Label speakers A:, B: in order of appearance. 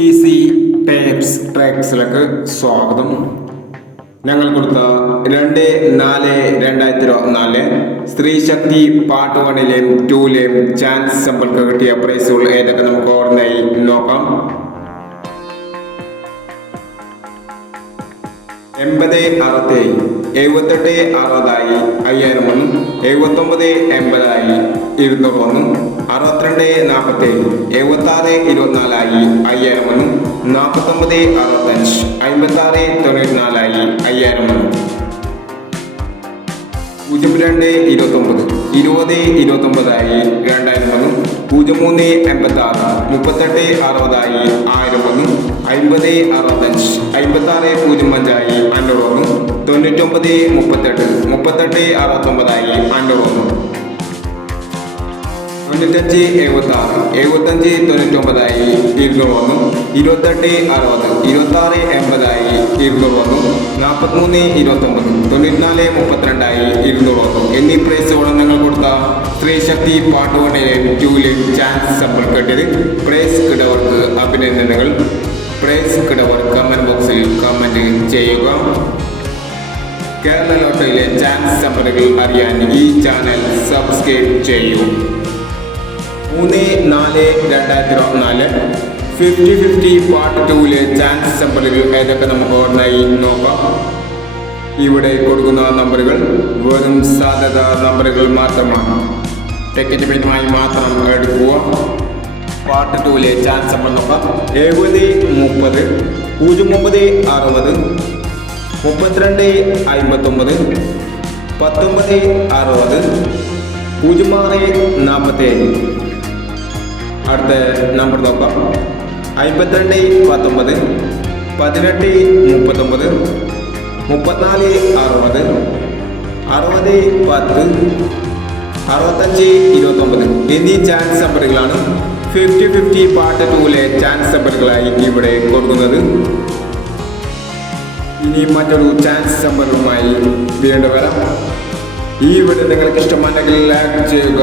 A: Easy tapes ട്രാക്സിലേക്ക് സ്വാഗതം. ഞങ്ങൾ കൊടുത്ത രണ്ട് നാല് രണ്ടായിരത്തി ഇരുപത്തിനാല് സ്ത്രീ ശക്തി പാർട്ട് വണ്ണിലെയും ടൂലെയും ചാൻസ് സമ്പൾക്ക് കിട്ടിയ പ്രൈസുകൾ ഏതൊക്കെ നമുക്ക് ഓർമ്മയായി നോക്കാം. എൺപത് അറുപത്തേഴ് എഴുപത്തെട്ട് അറുപതായി. അയ്യായിരം ഒന്നും എഴുപത്തൊമ്പത് എൺപതായി. ഇരുന്നൂറ് ഒന്നും അറുപത്തിരണ്ട് നാൽപ്പത്തേഴ് എഴുപത്താറ് ഇരുപത്തിനാലായി. അയ്യായിരം ഒന്നും നാൽപ്പത്തൊമ്പത് അറുപത്തഞ്ച്. അമ്പത്താറ് തൊണ്ണൂറ്റിനാലായി. അയ്യായിരം ഒന്നും പൂജ്യം രണ്ട് ഇരുപത്തൊമ്പത്. ഇരുപത് ഇരുപത്തൊമ്പതായി രണ്ടായിരം ഒന്നും പൂജ്യം മൂന്ന് എൺപത്തി ആറ് മുപ്പത്തെട്ട് അറുപതായി ആയിരം ഒന്നും അൻപത് അറുപത്തഞ്ച്. അൻപത്താറ് പൂജ്യം അഞ്ചായി അഞ്ഞൂറ് ഒന്നും തൊണ്ണൂറ്റൊമ്പത് മുപ്പത്തെട്ട്. മുപ്പത്തെട്ട് അറുപത്തൊമ്പതായി അഞ്ഞൂറ് ഒന്നും തൊണ്ണൂറ്റഞ്ച് എഴുപത്തി ആറ് എഴുപത്തഞ്ച് തൊണ്ണൂറ്റൊമ്പതായി ഇരുന്നൂറ് ഒന്നും ഇരുപത്തെട്ട് അറുപത് ഇരുപത്തി ആറ് എൺപതായി ഇരുന്നൂറ് ഒന്നും നാൽപ്പത്തിമൂന്ന് ഇരുപത്തൊമ്പത് തൊണ്ണൂറ്റിനാല് മുപ്പത്തിരണ്ടായി ഇരുന്നൂറ് ഒന്നും എന്നീ പ്രൈസ് നിങ്ങൾ കൊടുത്ത സ്ത്രീ ശക്തി പാർട്ട് വണ്ണിലെ ടൂലെയും ചാൻസ് സമ്പിൾ കെട്ടിയത് പ്രൈസ് കിടവർക്ക് അഭിനന്ദനങ്ങൾ. പ്രൈസ് കിടവർ കമന്റ് ബോക്സിൽ കമന്റ് ചെയ്യുക. കേരള ലോട്ടറിയിലെ ചാൻസ് സമ്പറുകൾ അറിയാൻ ഈ ചാനൽ സബ്സ്ക്രൈബ് ചെയ്യൂ. മൂന്ന് നാല് രണ്ടായിരത്തി ഇരുപത്തിനാല് ഫിഫ്റ്റി ഫിഫ്റ്റി പാർട്ട് ടൂവിലെ ചാൻസ് നമ്പറുകൾ ഏതൊക്കെ നമുക്ക് ഓർമ്മയായി നോക്കാം? ഇവിടെ കൊടുക്കുന്ന നമ്പറുകൾ വെറും സാധ്യത നമ്പറുകൾ മാത്രമാണ്. ടിക്കറ്റ് പിന്നുമായി മാത്രം എടുക്കുക. പാർട്ട് ടൂവിലെ ചാൻസ് നമ്പർ നോക്കാം. എഴുപത് മുപ്പത് പൂജ്യം ഒമ്പത് അറുപത് മുപ്പത്തിരണ്ട് അമ്പത്തൊമ്പത് പത്തൊമ്പത് അറുപത് പൂജ്യം ആറ് നാൽപ്പത്തേഴ് അടുത്ത നമ്പർ നോക്കാം. അമ്പത്തിരണ്ട് പത്തൊമ്പത് പതിനെട്ട് മുപ്പത്തൊമ്പത് മുപ്പത്തിനാല് അറുപത് അറുപത് പത്ത് അറുപത്തഞ്ച് ഇരുപത്തൊമ്പത്. എന്നീ ചാൻസ് നമ്പറുകളാണ് ഫിഫ്റ്റി ഫിഫ്റ്റി പാർട്ട് ടൂവിലെ ചാൻസ് നമ്പറുകളായി ഇവിടെ കൊടുക്കുന്നത്. ഇനി മറ്റൊരു ചാൻസ് നമ്പറുമായി വീണ്ടും വരാം. ഈ വീഡിയോ നിങ്ങൾക്ക് ഇഷ്ടമാണെങ്കിൽ ലൈക്ക് ചെയ്യുക